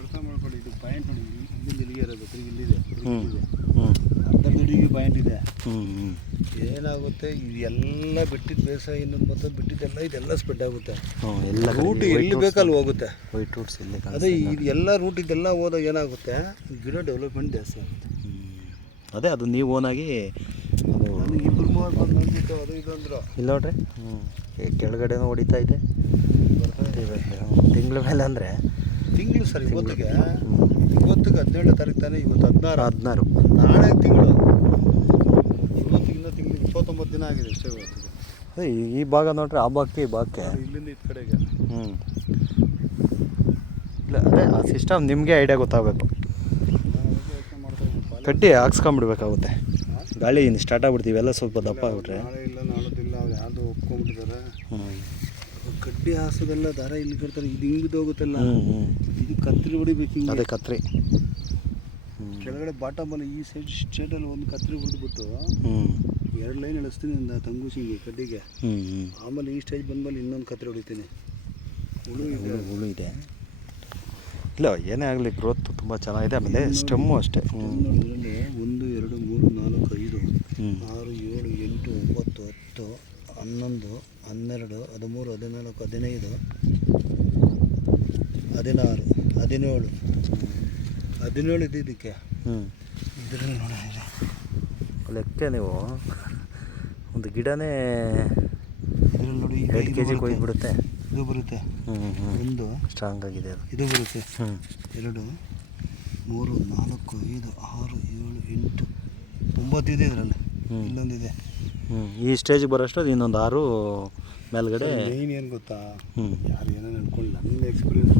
ಅರ್ಥ ಮಾಡ್ಕೊಳ್ಳಿ, ಇದು ಪಾಯಿಂಟ್ ನೋಡಿ, ಇಲ್ಲಿಂದ ಇಲ್ಲಿಗೆ ಇರೋದು, ತಿರುಗಿ ಇಲ್ಲಿದೆ, ಹ್ಞೂ ಅರ್ಧ ದುಡಿಗೆ ಪಾಯಿಂಟ್ ಇದೆ. ಹ್ಞೂ ಏನಾಗುತ್ತೆ, ಇದೆಲ್ಲ ಬಿಟ್ಟಿದ್ದು ಬೇಸಾಯ ಇನ್ನೊಂದು ಮತ್ತೊಂದು ಬಿಟ್ಟಿದ್ದೆಲ್ಲ ಇದೆಲ್ಲ ಸ್ಪ್ರೆಡ್ ಆಗುತ್ತೆ. ಎಲ್ಲ ರೂಟ್ ಎಲ್ಲಿ ಬೇಕಲ್ಲಿ ಹೋಗುತ್ತೆ. ವೈಟ್ ರೂಟ್ಸ್ ಇಲ್ಲೇ ಅದೇ ಇದು ಎಲ್ಲ ರೂಟ್ ಇದೆಲ್ಲ ಹೋದಾಗ ಏನಾಗುತ್ತೆ, ಗಿಡ ಡೆವಲಪ್ಮೆಂಟ್ ಜಾಸ್ತಿ ಆಗುತ್ತೆ. ಅದೇ ಅದು ನೀವು ಓನಾಗಿ ಅದು ನನಗೆ ಇಬ್ಬರು ಮೂವರು ಬಂದು ನೋಡ್ಬಿಟ್ಟು ಅದು ಇದು ಅಂದರು. ಇಲ್ಲ ನೋಡ್ರಿ. ಕೆಳಗಡೆನೂ ಹೊಡಿತಾ ಇದೆ. ತಿಂಗಳ ಮೇಲೆ ಅಂದರೆ ತಿಂಗಳು ಸರ್. ಇವತ್ತಿಗೆ 17ನೇ ತಾರೀಕು ತಾನೇ, ಇವತ್ತು 16. ನಾಳೆ ತಿಂಗಳು, ಇವತ್ತಿಗಿನ್ನ ತಿಂಗಳು 29 ದಿನ ಆಗಿದೆ ಅಷ್ಟೇ ಇವತ್ತಿಗೆ. ಅದೇ ಈ ಭಾಗ ನೋಡ್ರಿ, ಆ ಭಾಗಕ್ಕೆ ಈ ಭಾಗಕ್ಕೆ ಇಲ್ಲಿಂದ ಈ ಕಡೆಗೆ. ಇಲ್ಲ ಅದೇ ಆ ಸಿಸ್ಟಮ್ ನಿಮಗೆ ಐಡಿಯಾ ಗೊತ್ತಾಗಬೇಕು. ಕಡ್ಡಿ ಹಾಕ್ಸ್ಕೊಂಬಿಡ್ಬೇಕಾಗುತ್ತೆ. ಗಾಳಿ ಸ್ಟಾರ್ಟ್ ಆಗ್ಬಿಡ್ತೀವಿ ಎಲ್ಲ ಸ್ವಲ್ಪ ದಪ್ಪ ಆಗ್ಬಿಟ್ರೆ. ನಾಳೆ ಇಲ್ಲ ನಾಳದಿಲ್ಲ, ಅವ್ರು ಯಾರ್ದು ಒಪ್ಕೊಂಡ್ಬಿಟ್ಟಿದ್ದಾರೆ. ಕಡ್ಡಿ ಹಾಸೋದೆಲ್ಲ ದಾರ ಇಲ್ಲಿ ಕಟ್ತಾರೆ, ಇದು ಹಿಂಗಿದ್ದು ಹೋಗುತ್ತಲ್ಲ, ಇದು ಕತ್ರಿ ಹೊಡಿಬೇಕು. ಹಿಂಗೆ ಅದೇ ಕತ್ರಿ ಕೆಳಗಡೆ ಬಾಟಮಲ್ಲಿ ಈ ಸೈಡ್ ಸ್ಟೇಟಲ್ಲಿ ಒಂದು ಕತ್ರಿ ಹೊಡೆದ್ಬಿಟ್ಟು 2 ಲೈನ್ ಎಳಿಸ್ತೀನಿ ಒಂದು ತಂಗೂಸಿಗೆ ಕಡ್ಡಿಗೆ. ಆಮೇಲೆ ಈ ಸ್ಟೇಜ್ ಬಂದಮೇಲೆ ಇನ್ನೊಂದು ಕತ್ರಿ ಹೊಡಿತೀನಿ. ಹುಳು ಇದೆ. ಇಲ್ಲ ಏನೇ ಆಗಲಿ, ಗ್ರೋತ್ ತುಂಬ ಚೆನ್ನಾಗಿದೆ. ಆಮೇಲೆ ಸ್ಟೆಮ್ಮು ಅಷ್ಟೇ. ಇದರಲ್ಲಿ 1 2 3 4 5 6 7 8 9 10 11 12 13 14 15 16 17 ಇದೆ ಇದಕ್ಕೆ. ಇದರಲ್ಲಿ ನೋಡಿದ್ರೆ ಲೆಕ್ಕ ನೀವು ಒಂದು ಗಿಡನೇ ಇದರಲ್ಲಿ ನೋಡಿ 2 kg ಕೊಯ್ದುಬಿಡುತ್ತೆ. ಇದು ಬರುತ್ತೆ, ಒಂದು ಸ್ಟ್ರಾಂಗ್ ಆಗಿದೆ ಅದು. ಇದು ಬರುತ್ತೆ 2 3 4 5 6 7 8 9 ಇದೆ ಇದರಲ್ಲಿ. ಇಲ್ಲೊಂದಿದೆ. ಈ ಸ್ಟೇಜಿಗೆ ಬರೋಷ್ಟು ಇನ್ನೊಂದು 6 ಮೇಲ್ಗಡೆ. ಮೇಯ್ನ್ ಏನು ಗೊತ್ತಾ, ಯಾರು ಏನೋ ಅನ್ಕೊಂಡು ನನ್ನ ಎಕ್ಸ್ಪೀರಿಯನ್ಸ್